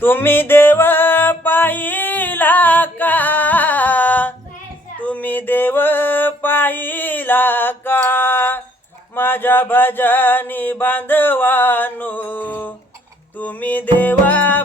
तुम्ही देव पाहिला का? तुम्ही देव पाहिला का? माझ्या भजनी बांधवानो तुम्ही देवा